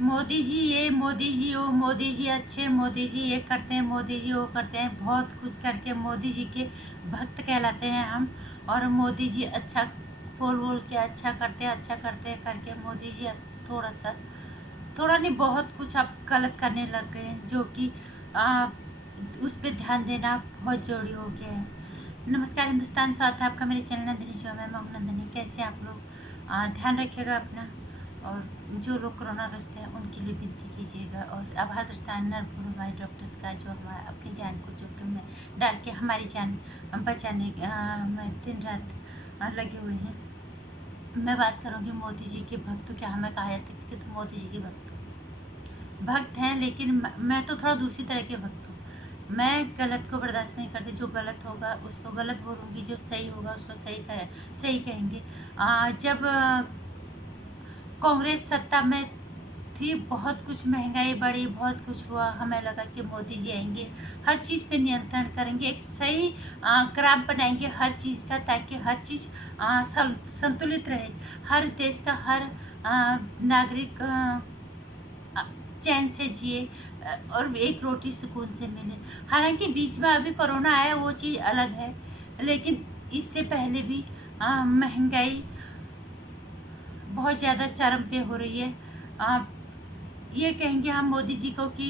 मोदी जी ये, मोदी जी वो, मोदी जी अच्छे, मोदी जी ये करते हैं, मोदी जी वो करते हैं, बहुत कुछ करके मोदी जी के भक्त कहलाते हैं हम। और मोदी जी अच्छा बोल बोल के अच्छा करते हैं करके मोदी जी अब थोड़ा सा, थोड़ा नहीं बहुत कुछ अब गलत करने लग गए हैं, जो कि उस पर ध्यान देना बहुत जरूरी हो गया है। नमस्कार हिंदुस्तान, स्वागत है आपका मेरे चैनल नंदिनी शो में। मैं नंदिनी। कैसे आप लोग? ध्यान रखिएगा अपना, और जो लोग कोरोना ग्रस्त हैं उनके लिए विनती कीजिएगा। और आभार दर्शाना नरपुर भाई डॉक्टर्स का, जो हमारा अपनी जान को जोखिम में डाल के हमारी जान बचाने में दिन रात लगे हुए हैं। मैं बात करूँगी मोदी जी के भक्तों। क्या हमें कहा जाता है कि तो मोदी जी के भक्त हैं, लेकिन मैं तो थोड़ा दूसरी तरह के भक्त हूँ। मैं गलत को बर्दाश्त नहीं करती। जो गलत होगा उसको गलत बोलूँगी, जो सही होगा उसको सही कहेंगे। जब कांग्रेस सत्ता में थी, बहुत कुछ महंगाई बढ़ी, बहुत कुछ हुआ। हमें लगा कि मोदी जी आएंगे, हर चीज़ पे नियंत्रण करेंगे, एक सही ग्राफ बनाएंगे हर चीज़ का, ताकि हर चीज़ संतुलित रहे। हर देश का हर नागरिक चैन से जिए और एक रोटी सुकून से मिले। हालांकि बीच में अभी कोरोना आया, वो चीज़ अलग है, लेकिन इससे पहले भी महंगाई बहुत ज़्यादा चरम पे हो रही है। ये कहेंगे हम मोदी जी को कि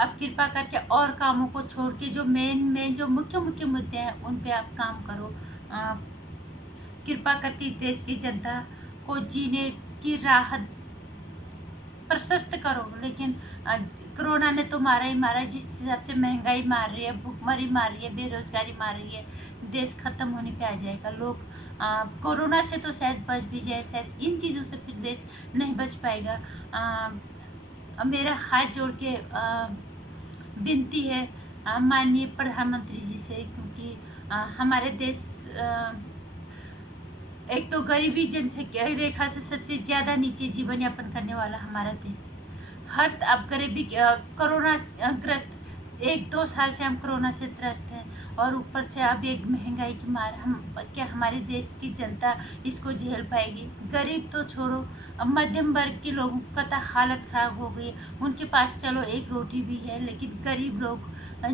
अब कृपा करके और कामों को छोड़ के जो मेन जो मुख्य मुद्दे हैं उन पे आप काम करो। कृपा करके देश की जनता को जीने की राह प्रशस्त करो। लेकिन कोरोना ने तो मारा ही मारा। जिस हिसाब से महंगाई मार रही है, भुखमरी मार रही है, बेरोजगारी मार रही है, देश खत्म होने पे आ जाएगा। लोग कोरोना से तो शायद बच भी जाए, शायद इन चीज़ों से फिर देश नहीं बच पाएगा। मेरा हाथ जोड़ के विनती है माननीय प्रधानमंत्री जी से, क्योंकि हमारे देश एक तो गरीबी जनसंख्या रेखा से सबसे ज़्यादा नीचे जीवन यापन करने वाला हमारा देश। हर अब गरीबी कोरोना ग्रस्त, 1-2 साल से हम कोरोना से त्रस्त हैं, और ऊपर से अब एक महंगाई की मार। हम क्या हमारे देश की जनता इसको झेल पाएगी? गरीब तो छोड़ो, अब मध्यम वर्ग के लोगों का तो हालत ख़राब हो गई। उनके पास चलो एक रोटी भी है, लेकिन गरीब लोग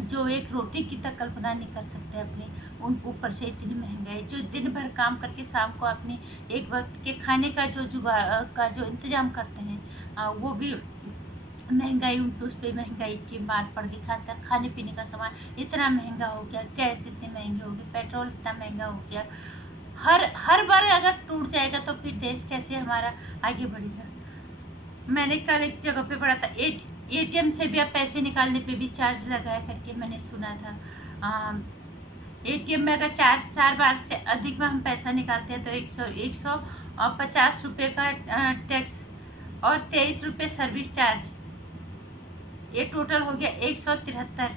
जो एक रोटी की तक कल्पना नहीं कर सकते अपने, उन ऊपर से इतनी महंगाई। जो दिन भर काम करके शाम को अपने एक वक्त के खाने का जो जुगाड़ का जो इंतज़ाम करते हैं, वो भी महंगाई, उस पर महंगाई की मार पड़ गई। खासकर खाने पीने का सामान इतना महंगा हो गया, गैस इतने महंगे हो गए, पेट्रोल इतना महंगा हो गया। हर बार अगर टूट जाएगा तो फिर देश कैसे हमारा आगे बढ़ेगा? मैंने कल एक जगह पे पढ़ा था, एटीएम से भी अब पैसे निकालने पे भी चार्ज लगाया करके मैंने सुना था। एटीएम में अगर चार बार से अधिक में हम पैसा निकालते हैं तो 150 रुपये का टैक्स और 23 रुपये सर्विस चार्ज, ये टोटल हो गया 173।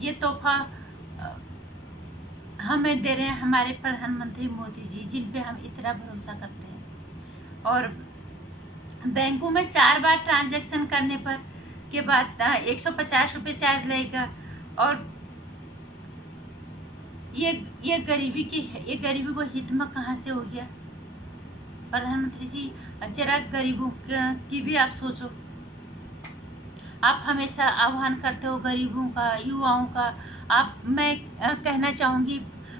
ये तोहफा हमें दे रहे हैं हमारे प्रधानमंत्री मोदी जी, जिन पे हम इतना भरोसा करते हैं। और बैंकों में 4 बार ट्रांजैक्शन करने पर के बाद 150 रुपये चार्ज लगेगा। और ये गरीबी को हित में कहाँ से हो गया? प्रधानमंत्री जी, जरा गरीबों की भी आप सोचो। आप हमेशा आह्वान करते हो गरीबों का, युवाओं का। मैं कहना चाहूँगी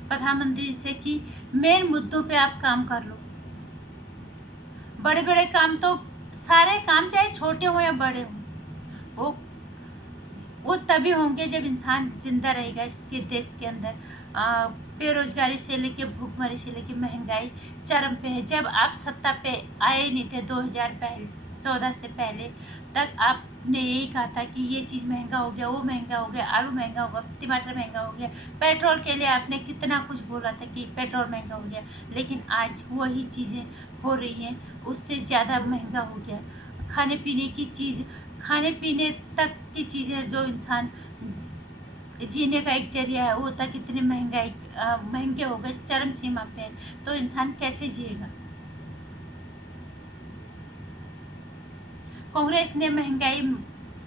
प्रधानमंत्री से कि मेन मुद्दों पे आप काम कर लो। बड़े बड़े काम तो, सारे काम चाहे छोटे हो या बड़े हो, वो तभी होंगे जब इंसान जिंदा रहेगा इसके देश के अंदर। बेरोजगारी से लेके भूखमरी से लेके महंगाई चरम पे है। जब आप सत्ता पे आए नहीं थे 2014 से पहले तक, आपने यही कहा था कि ये चीज़ महंगा हो गया, वो महंगा हो गया, आलू महंगा हो गया, टमाटर महंगा हो गया। पेट्रोल के लिए आपने कितना कुछ बोला था कि पेट्रोल महंगा हो गया, लेकिन आज वही चीज़ें हो रही हैं, उससे ज़्यादा महंगा हो गया। खाने पीने की चीज़, खाने पीने तक की चीज़ें जो इंसान जीने का एक जरिया है, वो तक इतने महंगे हो गए, चरम सीमा पे, तो इंसान कैसे जिएगा? कांग्रेस ने महंगाई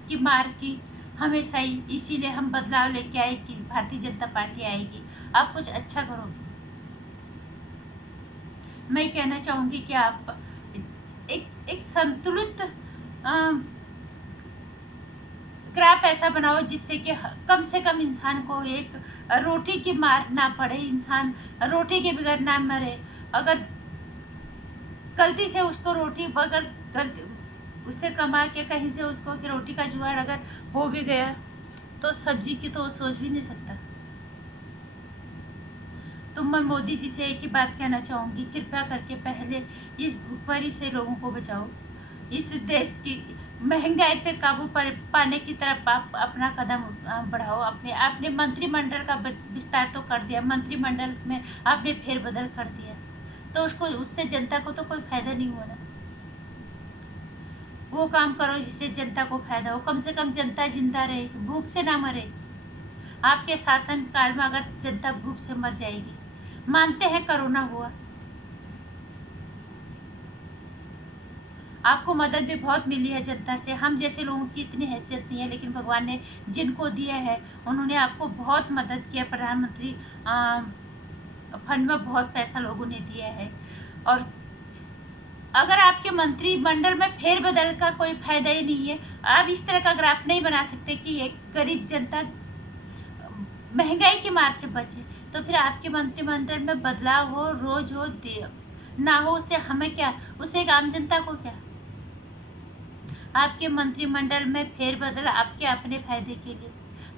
की मार की हमेशा ही, इसीलिए हम बदलाव लेके आए कि भारतीय जनता पार्टी आएगी। आप कुछ अच्छा करोगे। मैं कहना चाहूंगी कि आप एक संतुलित क्रॉप ऐसा बनाओ जिससे कि कम से कम इंसान को एक रोटी की मार ना पड़े, इंसान रोटी के बगैर ना मरे। अगर गलती से उसको रोटी बगैर गलती उसने कमा के कहीं से उसको कि रोटी का जुगाड़ अगर हो भी गया तो सब्जी की तो वो सोच भी नहीं सकता। तो मैं मोदी जी से एक ही बात कहना चाहूँगी, कृपया करके पहले इस भुखमरी से लोगों को बचाओ। इस देश की महंगाई पे काबू पाने की तरफ आप अपना कदम बढ़ाओ। आपने मंत्रिमंडल का विस्तार तो कर दिया, मंत्रिमंडल में आपने फेरबदल कर दिया, तो उससे जनता को तो कोई फायदा नहीं हुआ ना। वो काम करो जिससे जनता को फायदा हो, कम से कम जनता जिंदा रहे, भूख से ना मरे। आपके शासन काल में अगर जनता भूख से मर जाएगी, मानते हैं कोरोना हुआ, आपको मदद भी बहुत मिली है जनता से। हम जैसे लोगों की इतनी हैसियत नहीं है, लेकिन भगवान ने जिनको दिया है उन्होंने आपको बहुत मदद किया। प्रधानमंत्री फंड में बहुत पैसा लोगों ने दिया है। और अगर आपके मंत्रिमंडल में फेरबदल का कोई फायदा ही नहीं है, आप इस तरह का ग्राफ नहीं बना सकते कि एक गरीब जनता महंगाई की मार से बचे, तो फिर आपके मंत्रिमंडल में बदलाव हो, रोज हो, ना हो, उससे हमें क्या, उससे एक आम जनता को क्या। आपके मंत्रिमंडल में फेरबदल आपके अपने फायदे के लिए,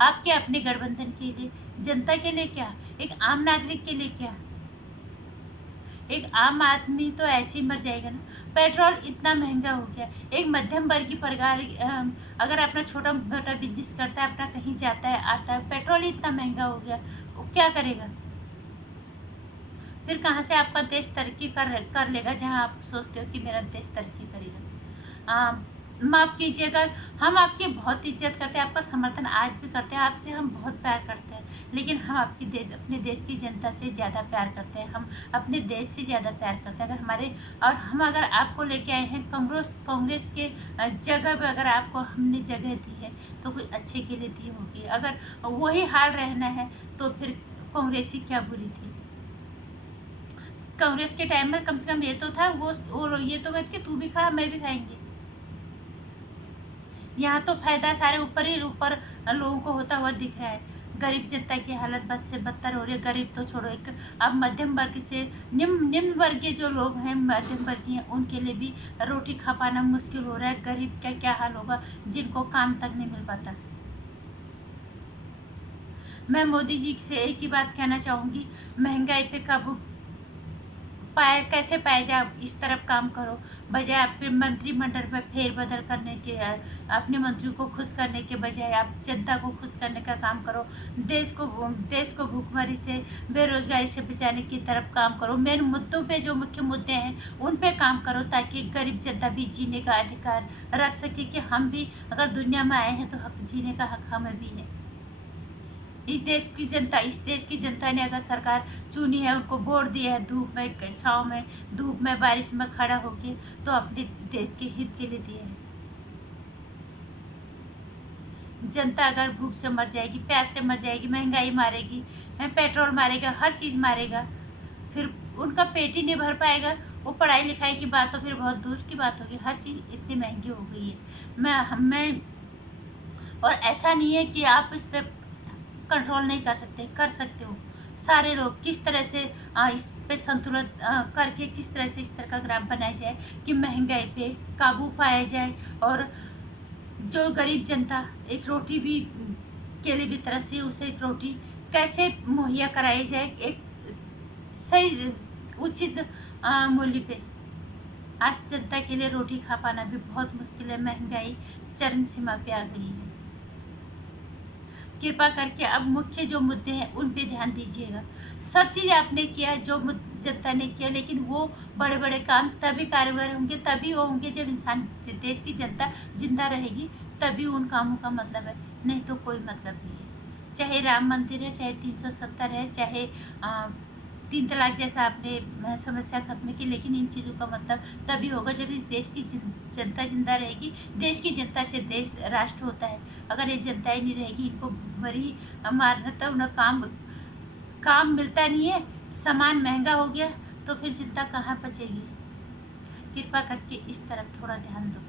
आपके अपने गठबंधन के लिए, जनता के लिए क्या, एक आम नागरिक के लिए क्या। एक आम आदमी तो ऐसे ही मर जाएगा ना। पेट्रोल इतना महंगा हो गया, एक मध्यम वर्गीय परिवार अगर अपना छोटा मोटा बिजनेस करता है, अपना कहीं जाता है आता है, पेट्रोल इतना महंगा हो गया, वो क्या करेगा। फिर कहाँ से आपका देश तरक्की कर लेगा, जहाँ आप सोचते हो कि मेरा देश तरक्की करेगा। माफ़ कीजिएगा, हम आपकी बहुत इज्जत करते हैं, आपका समर्थन आज भी करते हैं, आपसे हम बहुत प्यार करते हैं, लेकिन हम अपने देश की जनता से ज़्यादा प्यार करते हैं, हम अपने देश से ज़्यादा प्यार करते हैं। हम अगर आपको लेके आए हैं कांग्रेस के जगह पे, अगर आपको हमने जगह दी है तो कोई अच्छे के लिए दी होगी। अगर वही हाल रहना है तो फिर कांग्रेस ही क्या बुरी थी। कांग्रेस के टाइम में कम से कम ये तो था, वो ये तो कहते कि तू भी खा मैं भी खाएंगे। यहाँ तो फायदा सारे ऊपर ही ऊपर लोगों को होता हुआ दिख रहा है। गरीब जनता की हालत बद से बदतर हो रही है। गरीब तो छोड़ो, एक अब मध्यम वर्ग से निम्न वर्गीय जो लोग हैं, मध्यम वर्गीय हैं, उनके लिए भी रोटी खा पाना मुश्किल हो रहा है। गरीब का क्या हाल होगा जिनको काम तक नहीं मिल पाता। मैं मोदी जी से एक ही बात कहना चाहूँगी, महंगाई पे काबू कैसे पाया जाए, इस तरफ काम करो, बजाय आप मंत्रिमंडल में फेरबदल करने के, अपने मंत्रियों को खुश करने के बजाय आप जनता को खुश करने का काम करो। देश को भूखमरी से, बेरोजगारी से बचाने की तरफ काम करो। मेन मुद्दों पे, जो मुख्य मुद्दे हैं उन पे काम करो, ताकि गरीब जनता भी जीने का अधिकार रख सके कि हम भी अगर दुनिया में आए हैं तो हक जीने का हक हमें भी है। इस देश की जनता ने अगर सरकार चुनी है, उनको वोट दिया है, धूप में छाँव में, धूप में बारिश में खड़ा होके, तो अपने देश के हित के लिए दिए है। जनता अगर भूख से मर जाएगी, प्यास से मर जाएगी, महंगाई मारेगी, पेट्रोल मारेगा, हर चीज़ मारेगा, फिर उनका पेट ही नहीं भर पाएगा। वो पढ़ाई लिखाई की बात तो फिर बहुत दूर की बात होगी। हर चीज़ इतनी महंगी हो गई है। मैं और ऐसा नहीं है कि आप इस पे कंट्रोल नहीं कर सकते हो। सारे लोग किस तरह से इस पे संतुलन करके, किस तरह से इस तरह का ग्राफ बनाया जाए कि महंगाई पे काबू पाया जाए, और जो गरीब जनता एक रोटी भी के लिए भी तरसे, उसे एक रोटी कैसे मुहैया कराई जाए एक सही उचित मूल्य पे। आज जनता के लिए रोटी खा पाना भी बहुत मुश्किल है। महंगाई चरम सीमा पे आ गई है। कृपा करके अब मुख्य जो मुद्दे हैं उन पे ध्यान दीजिएगा। सब चीज़ आपने किया है जो जनता ने किया, लेकिन वो बड़े बड़े काम तभी कारगर होंगे, तभी वो होंगे जब इंसान, देश की जनता जिंदा रहेगी, तभी उन कामों का मतलब है, नहीं तो कोई मतलब नहीं है। चाहे राम मंदिर है, चाहे 370 है, चाहे 3 तलाक जैसा आपने समस्या खत्म की, लेकिन इन चीज़ों का मतलब तभी होगा जब इस देश की जनता जिंदा रहेगी। देश की जनता से देश राष्ट्र होता है। अगर ये जनता ही नहीं रहेगी, इनको बड़ी मारना, तो उन्हें काम मिलता नहीं है, सामान महंगा हो गया, तो फिर जनता कहाँ बचेगी। कृपा करके इस तरफ थोड़ा ध्यान दो।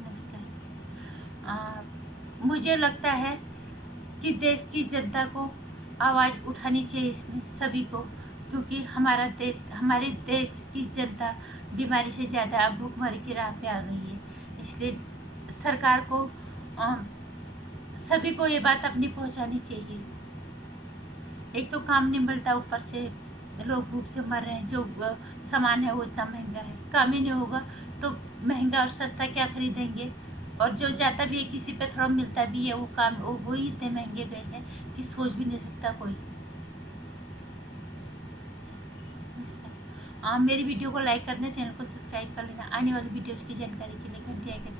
नमस्कार। मुझे लगता है कि देश की जनता को आवाज़ उठानी चाहिए इसमें सभी को, क्योंकि हमारे देश की जनता बीमारी से ज़्यादा भूखमरी की राह पे आ गई है। इसलिए सरकार को सभी को ये बात अपनी पहुंचानी चाहिए। एक तो काम नहीं मिलता, ऊपर से लोग भूख से मर रहे हैं। जो सामान है वो इतना महंगा है, काम ही नहीं होगा तो महंगा और सस्ता क्या खरीदेंगे। और जो जाता भी है किसी पे थोड़ा मिलता भी है, वो काम वो ही इतने महंगे गए हैं कि सोच भी नहीं सकता कोई। मेरी वीडियो को लाइक कर दें, चैनल को सब्सक्राइब कर लेना। आने वाली वीडियोस की जानकारी के लिए घंटी आइकन